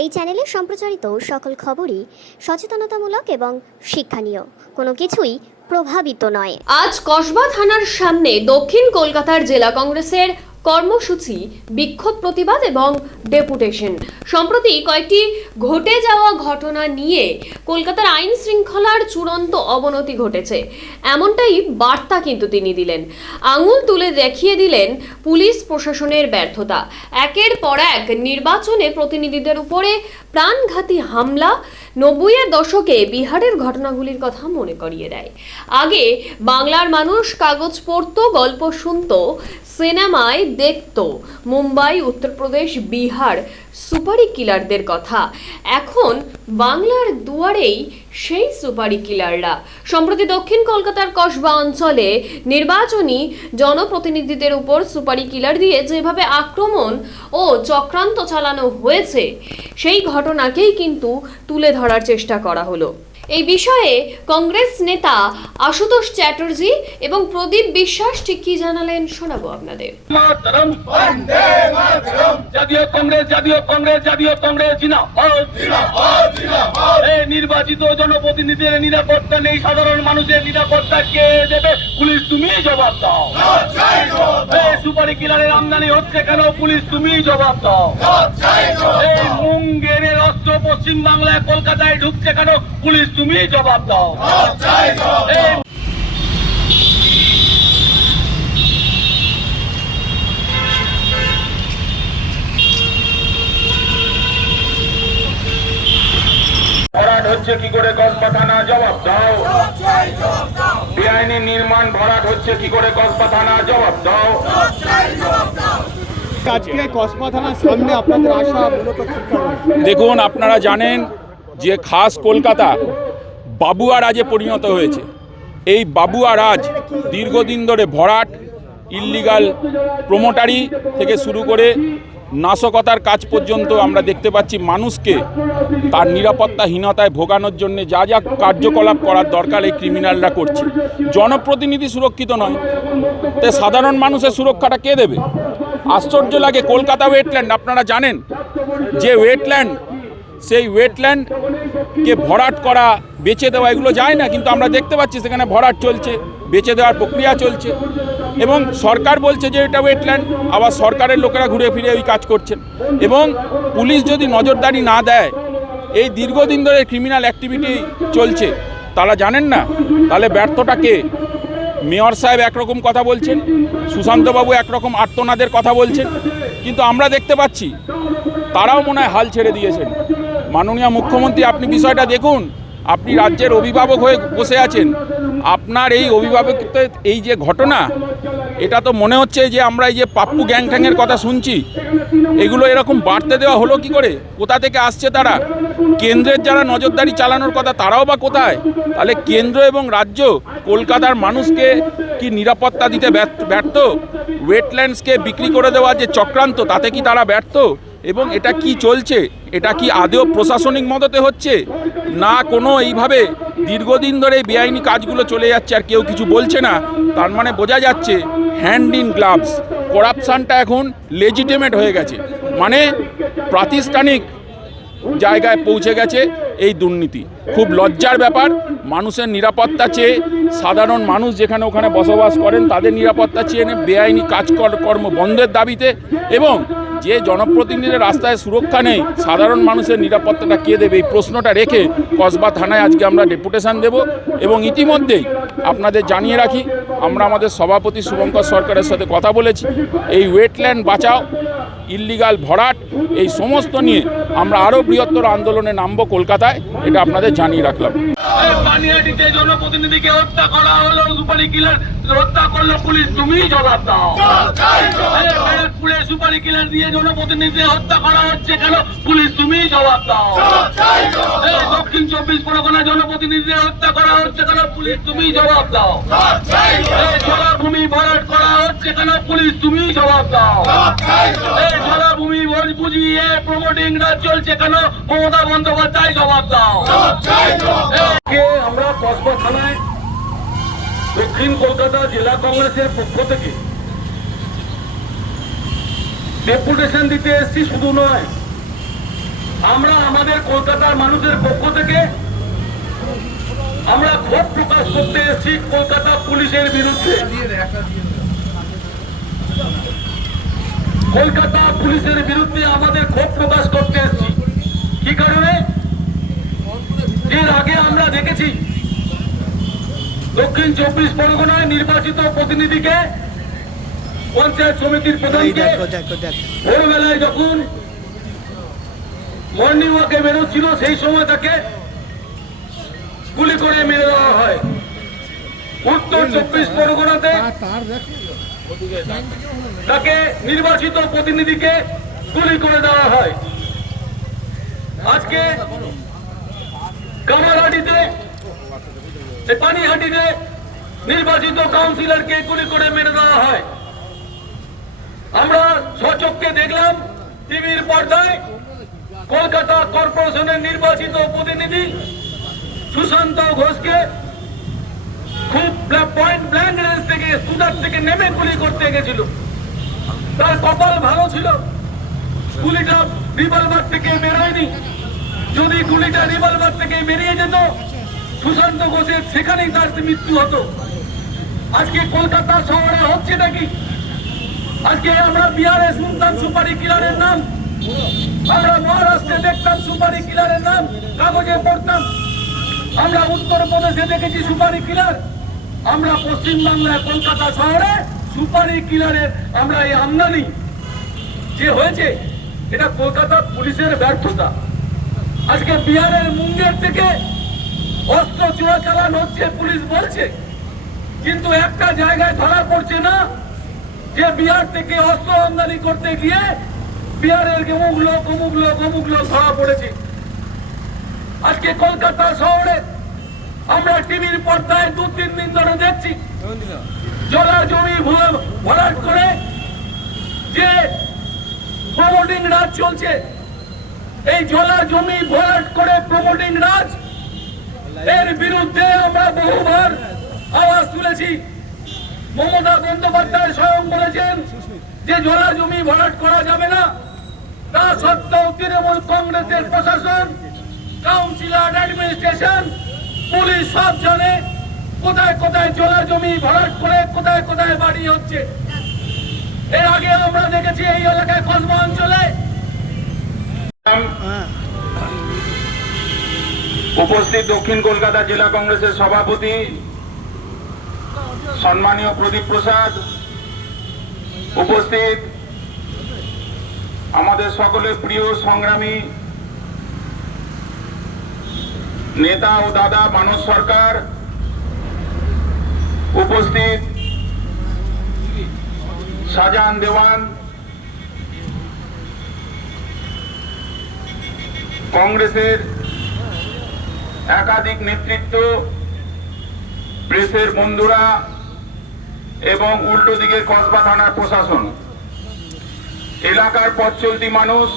এই চ্যানেলে সম্প্রচারিত সকল খবরই সচেতনতামূলক এবং শিক্ষণীয়, কোনো কিছুই প্রভাবিত নয়। আজ কসবা থানার সামনে দক্ষিণ কলকাতার জেলা কংগ্রেসের কর্মসূচি, বিক্ষোভ প্রতিবাদ এবং ডেপুটেশন। সম্প্রতি কয়েকটি ঘটে যাওয়া ঘটনা নিয়ে কলকাতার আইন শৃঙ্খলার চূড়ান্ত অবনতি ঘটেছে, এমনটাই বার্তা কিন্তু তিনি দিলেন। আঙুল তুলে দেখিয়ে দিলেন পুলিশ প্রশাসনের ব্যর্থতা। একের পর এক নির্বাচনে প্রতিনিধিদের উপরে প্রাণঘাতী হামলা 90-এর দশকে বিহারের ঘটনাগুলির কথা মনে করিয়ে দেয়। আগে বাংলার মানুষ কাগজ পড়তো, গল্প শুনতো, সিনেমায় দেখতো মুম্বাই, উত্তরপ্রদেশ, বিহার সুপারি কিলারদের কথা। এখন বাংলার দুয়ারেই সেই সুপারি কিলাররা। সম্প্রতি দক্ষিণ কলকাতার কসবা অঞ্চলে নির্বাচনী জনপ্রতিনিধিদের উপর সুপারি কিলার দিয়ে যেভাবে আক্রমণ ও চক্রান্ত চালানো হয়েছে, সেই ঘটনাকেই কিন্তু তুলে ধরার চেষ্টা করা হলো। এই বিষয়ে কংগ্রেস নেতা আশুতোষ চ্যাটার্জি এবং প্রদীপ বিশ্বাস ঠিক কি জানালেন শোনাবো আপনাদের। নির্বাচিত জনপ্রতিনিধিদের নিরাপত্তা নেই, সাধারণ মানুষের নিরাপত্তা কে দেবে? পুলিশ তুমি জবাব দাও। সুপারি কিলারের আমদানি হচ্ছে কেন? পুলিশ তুমি জবাব দাও। মুঙ্গেরের অস্ত্র পশ্চিম বাংলায় কলকাতায় ঢুকছে কেন? পুলিশ তুমি জবাব দাও। ভরাট হচ্ছে কি করে কসবা থানা? জবাব দাও। বেআইনি নির্মাণ ভরাট হচ্ছে কি করে কসবা থানা? জবাব দাও। আজকে কসবা থানার সামনে আপনাদের আসা মূলত কি কারণ? দেখুন, আপনারা জানেন যে খাস কলকাতা বাবুয়া রাজে পরিণত হয়েছে। এই বাবুয়া রাজ দীর্ঘদিন ধরে ভরাট, ইল্লিগাল প্রমোটারি থেকে শুরু করে নাশকতার কাজ পর্যন্ত আমরা দেখতে পাচ্ছি। মানুষকে তার নিরাপত্তাহীনতায় ভোগানোর জন্য যা যা কার্যকলাপ করার দরকার এই ক্রিমিনালরা করছে। জনপ্রতিনিধি সুরক্ষিত নয়, তে সাধারণ মানুষের সুরক্ষাটা কে দেবে? আশ্চর্য লাগে। কলকাতা ওয়েটল্যান্ড, আপনারা জানেন যে ওয়েটল্যান্ড, সেই ওয়েটল্যান্ডকে ভরাট করা, বেচে দেওয়া এগুলো যায় না, কিন্তু আমরা দেখতে পাচ্ছি সেখানে ভরাট চলছে, বেচে দেওয়ার প্রক্রিয়া চলছে এবং সরকার বলছে যে এটা ওয়েটল্যান্ড, আবার সরকারের লোকেরা ঘুরে ফিরে ওই কাজ করছেন। এবং পুলিশ যদি নজরদারি না দেয়, এই দীর্ঘদিন ধরে ক্রিমিনাল অ্যাক্টিভিটি চলছে, তারা জানেন না, তাহলে ব্যর্থটা কে? মেয়র সাহেব একরকম কথা বলছেন, সুশান্তবাবু একরকম আর্তনাদের কথা বলছেন, কিন্তু আমরা দেখতে পাচ্ছি তারাও মনে হয় হাল ছেড়ে দিয়েছেন। মাননীয় মুখ্যমন্ত্রী, আপনি বিষয়টা দেখুন। আপনি রাজ্যের অভিভাবক হয়ে বসে আছেন, আপনার এই অভিভাবকত্বের এই যে ঘটনা, এটা তো মনে হচ্ছে যে আমরা এই যে পাপ্পু গ্যাং ট্যাংয়ের কথা শুনছি, এগুলো এরকম বাড়তে দেওয়া হলো কি করে? কোথা থেকে আসছে তারা? কেন্দ্রের যারা নজরদারি চালানোর কথা তারাও বা কোথায়? তাহলে কেন্দ্র এবং রাজ্য কলকাতার মানুষকে কি নিরাপত্তা দিতে ব্যর্থ? ওয়েটল্যান্ডসকে বিক্রি করে দেওয়া যে চক্রান্ত, তাতে কি তারা ব্যর্থ? এবং এটা কি চলছে? এটা কি আদৌ প্রশাসনিক মদতে হচ্ছে না কোনো এইভাবে দীর্ঘদিন ধরে বেআইনি কাজগুলো চলে যাচ্ছে আর কেউ কিছু বলছে না? তার মানে বোঝা যাচ্ছে হ্যান্ড ইন গ্লাভস, করাপশানটা এখন লেজিটিমেট হয়ে গেছে, মানে প্রাতিষ্ঠানিক জায়গায় পৌঁছে গেছে এই দুর্নীতি। খুব লজ্জার ব্যাপার। মানুষের নিরাপত্তা চেয়ে, সাধারণ মানুষ যেখানে ওখানে বসবাস করেন তাদের নিরাপত্তা চেয়ে বেআইনি কাজকর্ম বন্ধের দাবিতে, এবং যে জনপ্রতিনিধিদের রাস্তায় সুরক্ষা নেই, সাধারণ মানুষের নিরাপত্তাটা কে দেবে? এই প্রশ্নটা রেখে কসবা থানায় আজকে আমরা ডেপুটেশন দেব। এবং ইতিমধ্যেই আপনাদের জানিয়ে রাখি, আমরা আমাদের সভাপতি শুভঙ্কর সরকারের সাথে কথা বলেছি। এই ওয়েটল্যান্ড বাঁচাও, ইল্লিগাল ভরাট, এই সমস্ত নিয়ে আমরা আরও বৃহত্তর আন্দোলনে নামবো কলকাতায়, এটা আপনাদের জানিয়ে রাখলাম। পানিহাটিতে জনপ্রতিনিধিকে হত্যা করা হলো, সুপারি কিলার হত্যা করলো, পুলিশ তুমি জবাব দাও। ব্যারাকপুরে সুপারি কিলার দিয়ে জনপ্রতিনিধি হত্যা করা হচ্ছে কেন? পুলিশ তুমি জবাব দাও। দক্ষিণ 24 পরগনা জনপ্রতিনিধি হত্যা করা হচ্ছে কেন? পুলিশ তুমি জবাব দাও। জলাভূমি ভরাট করা হচ্ছে কেন? পুলিশ তুমি জবাব দাও। জলাভূমি বুঝিয়ে প্রমোটিং রাজ চলছে কেন? মমতা বন্দ্যোপাধ্যায় জবাব দাও। আমরা কসবা থানায় দক্ষিণ কলকাতা জেলা কংগ্রেসের পক্ষ থেকে ডেপুটেশন দিতে এসেছি। শুধু নয়, আমরা আমাদের কলকাতার মানুষের পক্ষ থেকে আমরা ক্ষোভ প্রকাশ করতে এসেছি কলকাতা পুলিশের বিরুদ্ধে। কলকাতা পুলিশের বিরুদ্ধে আমাদের ক্ষোভ প্রকাশ করতে এসেছি। কি কারণে? এর আগে আমরা দেখেছি দক্ষিণ 24 পরগনায় নির্বাচিত প্রতিনিধিকে পঞ্চায়েত সমিতির প্রধানকে ভোরবেলায় যখন মর্নিং ওয়াকে বেরোচ্ছিল সেই সময় তাকে গুলি করে মেরে দেওয়া হয়। উত্তর 24 পরগনাতে তাকে নির্বাচিত প্রতিনিধিকে গুলি করে দেওয়া হয়। আজকে কামারহাটিতে পানিহাটিতে নির্বাচিত কাউন্সিলরকে গুলি করে মেরে দেওয়া হয়। আমরা স্বচক্ষে দেখলাম টিভির পর্দায় কলকাতা কর্পোরেশনের নির্বাচিত প্রতিনিধি সুশান্ত ঘোষকে খুব পয়েন্ট ব্ল্যাঙ্ক রেঞ্জ থেকে স্কুটার থেকে নেমে গুলি করতে গেছিল। তার কপাল ভালো ছিল, গুলিটা রিভলভার থেকে বেরোয়নি। যদি গুলিটা রিভলভার থেকে বেরিয়ে যেত সুশান্ত ঘোষের সেখানেই তার মৃত্যু হতো। আজকে কলকাতা শহরে হচ্ছে নাকি? আজকে আমরা বিহারে শুনতাম সুপারি কিলারের নাম, আমরা মহারাষ্ট্রে দেখতাম সুপারি কিলারের নাম, কাগজে পড়তাম। আমরা উত্তরপ্রদেশে দেখেছি সুপারি কিলার। আমরা পশ্চিমবাংলায় কলকাতা শহরে সুপারি কিলারের আমরা এই আমদানি যে হয়েছে, এটা কলকাতা পুলিশের ব্যর্থতা। আজকে বিহারের মুঙ্গের থেকে অস্ত্র চোরাচালান হচ্ছে পুলিশ বলছে, কিন্তু একটা জায়গায় ধরা পড়ছে না যে বিহার থেকে অস্ত্র আমদানি করতে গিয়ে বিহারের অমুক লোক ধরা পড়েছে। আজকে কলকাতা শহরে আমরা টিভির পর্দায় 2-3 দিন ধরে দেখছি জলার জমি ভরাট করে যে প্রমোটিং রাজ চলছে। এই জলার জমি ভরাট করে প্রমোটিং রাজ, এর বিরুদ্ধে আমরা বহুবার আওয়াজ তুলেছি। মমতা বন্দ্যোপাধ্যায় স্বয়ং বলেছেন যে জলা জমি ভরাট করা যাবে না। তা সত্ত্বেও তৃণমূল কংগ্রেসের প্রশাসন, কাউন্সিলর, অ্যাডমিনিস্ট্রেশন, পুলিশ সব জানে কোথায় কোথায় জলা জমি ভরাট করে কোথায় কোথায় বাড়ি হচ্ছে। এর আগে আমরা দেখেছি এই এলাকায় কসবা অঞ্চলে। উপস্থিত দক্ষিণ কলকাতা জেলা কংগ্রেসের সভাপতি সম্মানীয় প্রদীপ প্রসাদ, উপস্থিত আমাদের সকলের প্রিয় সংগ্রামী নেতা ও দাদা মানস সরকার, উপস্থিত শাহজাহান দেওয়ান, কংগ্রেসের একাধিক নেতৃত্ব, প্রেসের বন্ধুরা এবং উল্টো দিকের কসবা থানার প্রশাসন, এলাকার পথ চলতি মানুষ।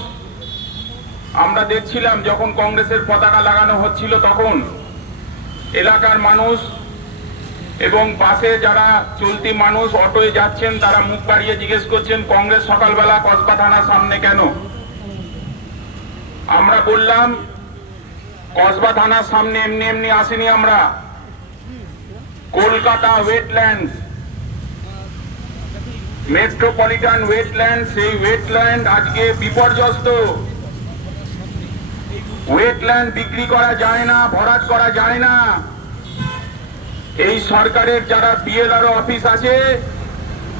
আমরা দেখছিলাম যখন কংগ্রেসের পতাকা লাগানো হচ্ছিল তখন এলাকার মানুষ এবং বাসে যারা চলতি মানুষ অটোয় যাচ্ছেন তারা মুখ বাড়িয়ে জিজ্ঞেস করছেন কংগ্রেস সকালবেলা কসবা থানার সামনে কেন? আমরা বললাম কসবা থানার সামনে এমনি এমনি আসেনি আমরা। কলকাতা ওয়েটল্যান্ড, মেট্রোপলিটন ওয়েটল্যান্ড, সেই ওয়েটল্যান্ড আজকে বিপর্যস্ত। ওয়েটল্যান্ড বিক্রি করা যায় না, ভরাট করা যায় না। এই সরকারের যারা বিএলআরও অফিস আছে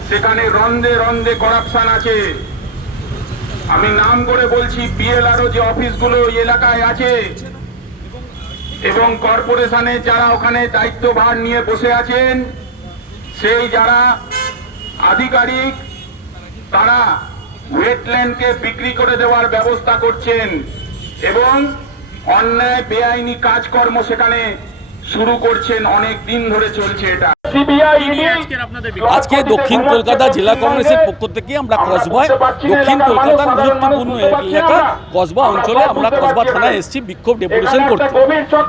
সেখানে রন্ধে রন্ধে করাপশন আছে। আমি নাম করে বলছি, বিএলআরও যে অফিসগুলো এই এলাকায় আছে এবং কর্পোরেশনে যারা ওখানে দায়িত্বভার নিয়ে বসে আছেন, সেই যারা আধিকারিক তারা ওয়েটল্যান্ডকে বিক্রি করে দেওয়ার ব্যবস্থা করছেন এবং অন্যায় বেআইনি কাজকর্ম সেখানে শুরু করছেন। অনেক দিন ধরে চলছে এটা। আজকে দক্ষিণ কলকাতা জেলা কংগ্রেসের পক্ষ থেকে আমরা কসবায়, দক্ষিণ কলকাতার গুরুত্বপূর্ণ এলাকা কসবা অঞ্চলে আমরা কসবা থানায় এসেছি বিক্ষোভ ডেপুটেশন করতে।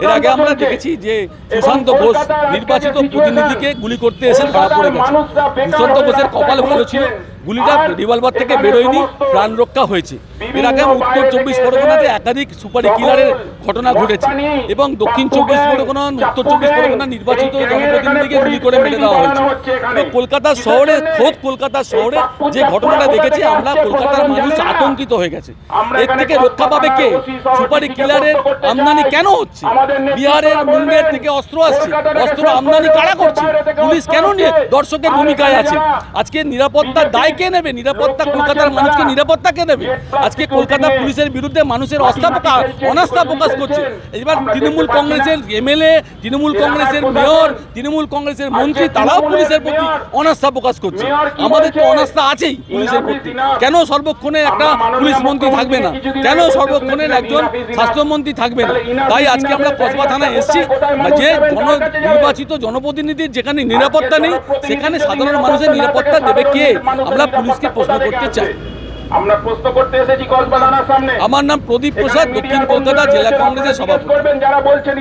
এর আগে আমরা দেখেছি যে সুশান্ত ঘোষ নির্বাচিত প্রতিনিধিকে গুলি করতে এসে ধরা পড়ে গেছে। সুশান্ত ঘোষের কপাল ভালো ছিল, গুলিটা রিভলভার থেকে বেরোয়নি, প্রাণ রক্ষা হয়েছে। এর আগে উত্তর 24 পরগনাতে একাধিক সুপারি কিলারের ঘটনা ঘটেছে এবং দক্ষিণ 24 পরগনা, উত্তর 24 পরগনা নির্বাচিত জনপ্রতিনিধিকে গুলি করে মেরে দেওয়া হয়েছে। এবং কলকাতা শহরে, খোদ কলকাতা শহরে যে ঘটনাটা দেখেছি আমরা, কলকাতার মানুষ আতঙ্কিত হয়ে গেছে। এর থেকে রক্ষা পাবে কে? সুপারি কিলারের আমদানি কেন হচ্ছে? বিহারের, মুঙ্গের থেকে অস্ত্র আসছে, অস্ত্র আমদানি কারা করছে? পুলিশ কেন নিয়ে দর্শকের ভূমিকায় আছে? আজকে নিরাপত্তার দায় কে নেবে? নিরাপত্তা, কলকাতার মানুষকে নিরাপত্তা কে দেবে? আজকে কলকাতা পুলিশের বিরুদ্ধে মানুষের অনাস্থা প্রকাশ করছে। এবার তৃণমূল কংগ্রেসের এমএলএ, তৃণমূল কংগ্রেসের মেয়র, তৃণমূল কংগ্রেসের মন্ত্রী, তারাও পুলিশের প্রতি অনাস্থা প্রকাশ করছে। আমাদের তো অনাস্থা আছেই পুলিশের প্রতি। কেন সর্বক্ষণে একটা পুলিশ মন্ত্রী থাকবে না? কেন সর্বক্ষণের একজন স্বাস্থ্যমন্ত্রী থাকবে না? তাই আজকে আমরা কসবা থানায় এসেছি, যে নির্বাচিত জনপ্রতিনিধির যেখানে নিরাপত্তা নেই, সেখানে সাধারণ মানুষের নিরাপত্তা দেবে কে? আমরা পুলিশকে প্রশ্ন করতে চাই। আমরা প্রশ্ন করতে এসেছি কসবা থানার সামনে। আমার নাম প্রদীপ প্রসাদ, দক্ষিণ কলকাতা জেলা কংগ্রেসের সভাপতি। যারা বলছেন